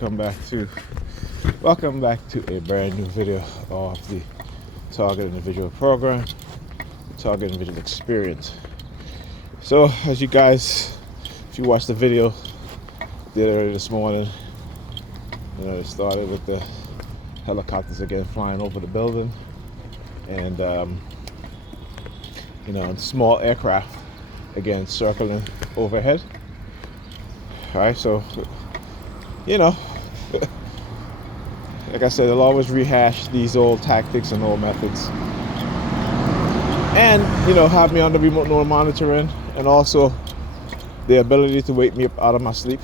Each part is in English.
Welcome back to a brand new video of the Target Individual program, Target Individual Experience. So as you guys, if you watched the video did earlier this morning, it started with the helicopters again flying over the building, and small aircraft again circling overhead. All right, so like I said, they'll always rehash these old tactics and old methods, and have me on the remote known monitoring, and also the ability to wake me up out of my sleep,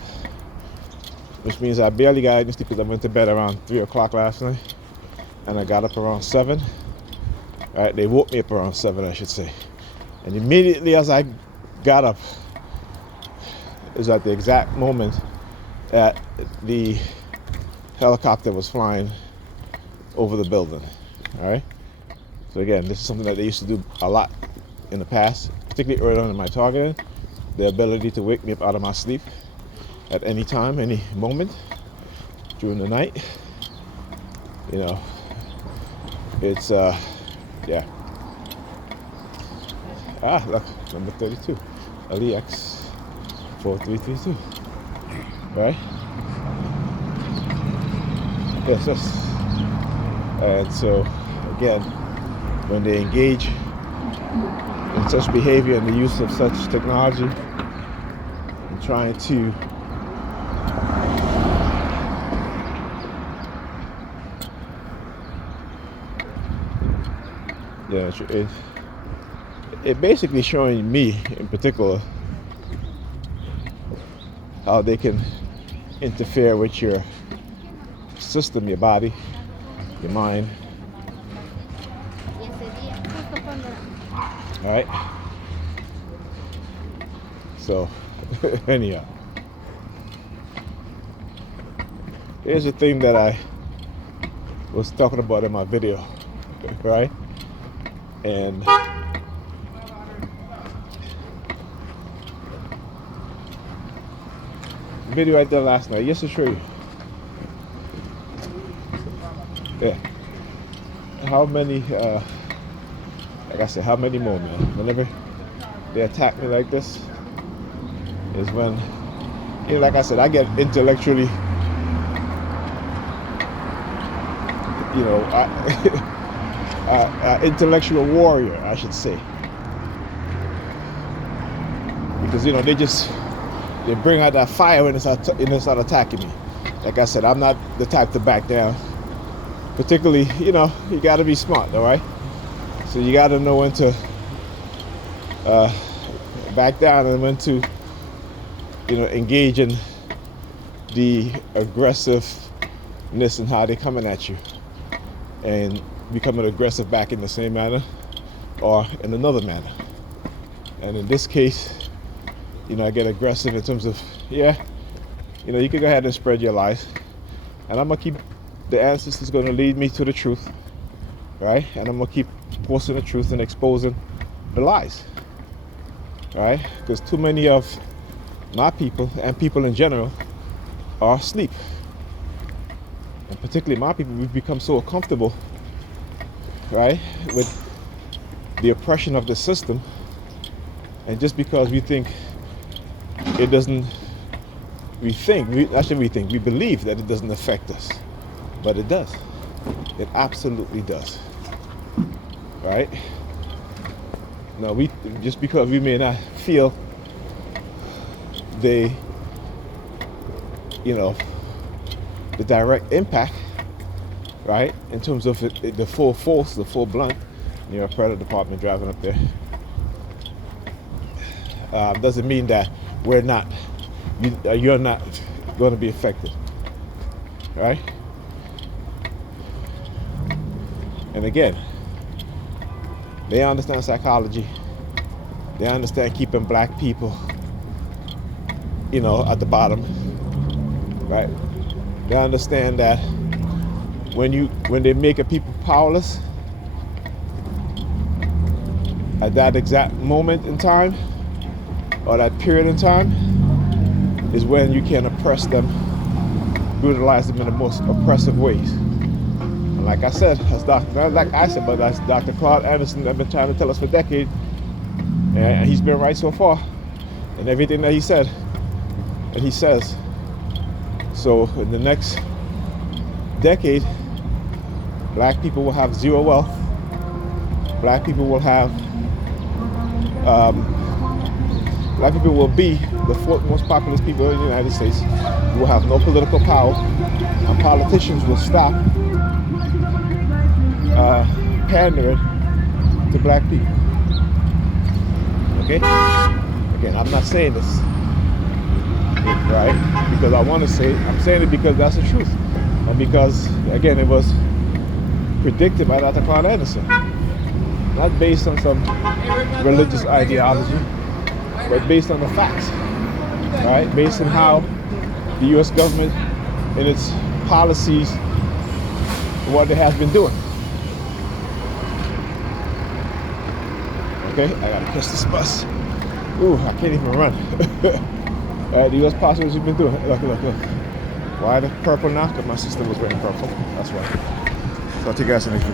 which means I barely got any sleep because I went to bed around 3 o'clock last night, and I got up around 7. All right, they woke me up around 7, I should say, and immediately as I got up, is at the exact moment that the helicopter was flying over the building. All right, so again, this is something that they used to do a lot in the past, particularly early on in my targeting. The ability to wake me up out of my sleep at any time, any moment during the night. It's yeah. Look, number 32, LEX 4332. Right? Yes. And so, again, when they engage in such behavior and the use of such technology and trying to it basically showing me in particular how they can interfere with your system, your body, your mind. All right. So, anyhow, here's the thing that I was talking about in my video, right? And video I did last night, just to show you. Yeah. How many, like I said, how many more, man? Whenever they attack me like this, is when, like I said, I get intellectually, intellectual warrior, I should say. Because, they bring out that fire when they start attacking me. Like I said, I'm not the type to back down. Particularly, you got to be smart, all right? So you got to know when to back down and when to, engage in the aggressiveness and how they're coming at you, and becoming aggressive back in the same manner or in another manner. And in this case, I get aggressive in terms of, you can go ahead and spread your lies, and I'm gonna keep the answers is going to lead me to the truth, right? And I'm going to keep posting the truth and exposing the lies, right? Because too many of my people and people in general are asleep. And particularly my people, we've become so comfortable, right, with the oppression of the system. And just because we think it doesn't, we believe that it doesn't affect us. But it does. It absolutely does. Right? Now, just because we may not feel the direct impact, right, in terms of the full force, the full blunt, a Predator department driving up there, doesn't mean that you're not going to be affected, right? And again, they understand psychology. They understand keeping black people, at the bottom, right? They understand that when they make a people powerless at that exact moment in time, or that period in time, is when you can oppress them brutalize them in the most oppressive ways. And like I said, as Dr. Claude Anderson has been trying to tell us for decades, and he's been right so far in everything that he said and he says. So in the next decade, black people will have zero wealth. Black people will have black people will be the fourth most populous people in the United States. We will have no political power, and politicians will stop pandering to black people. Okay? Again, I'm not saying this, right, because I want to say it. I'm saying it because that's the truth. And because, again, it was predicted by Dr. Claude Anderson. Not based on some religious ideology, but based on the facts, right? Based on how the U.S. government and its policies, what it has been doing. Okay, I gotta catch this bus. Ooh, I can't even run. All right, the U.S. policies we've been doing. Look. Why the purple now? Because my sister was wearing purple. That's why. So I'll take you guys in the next video.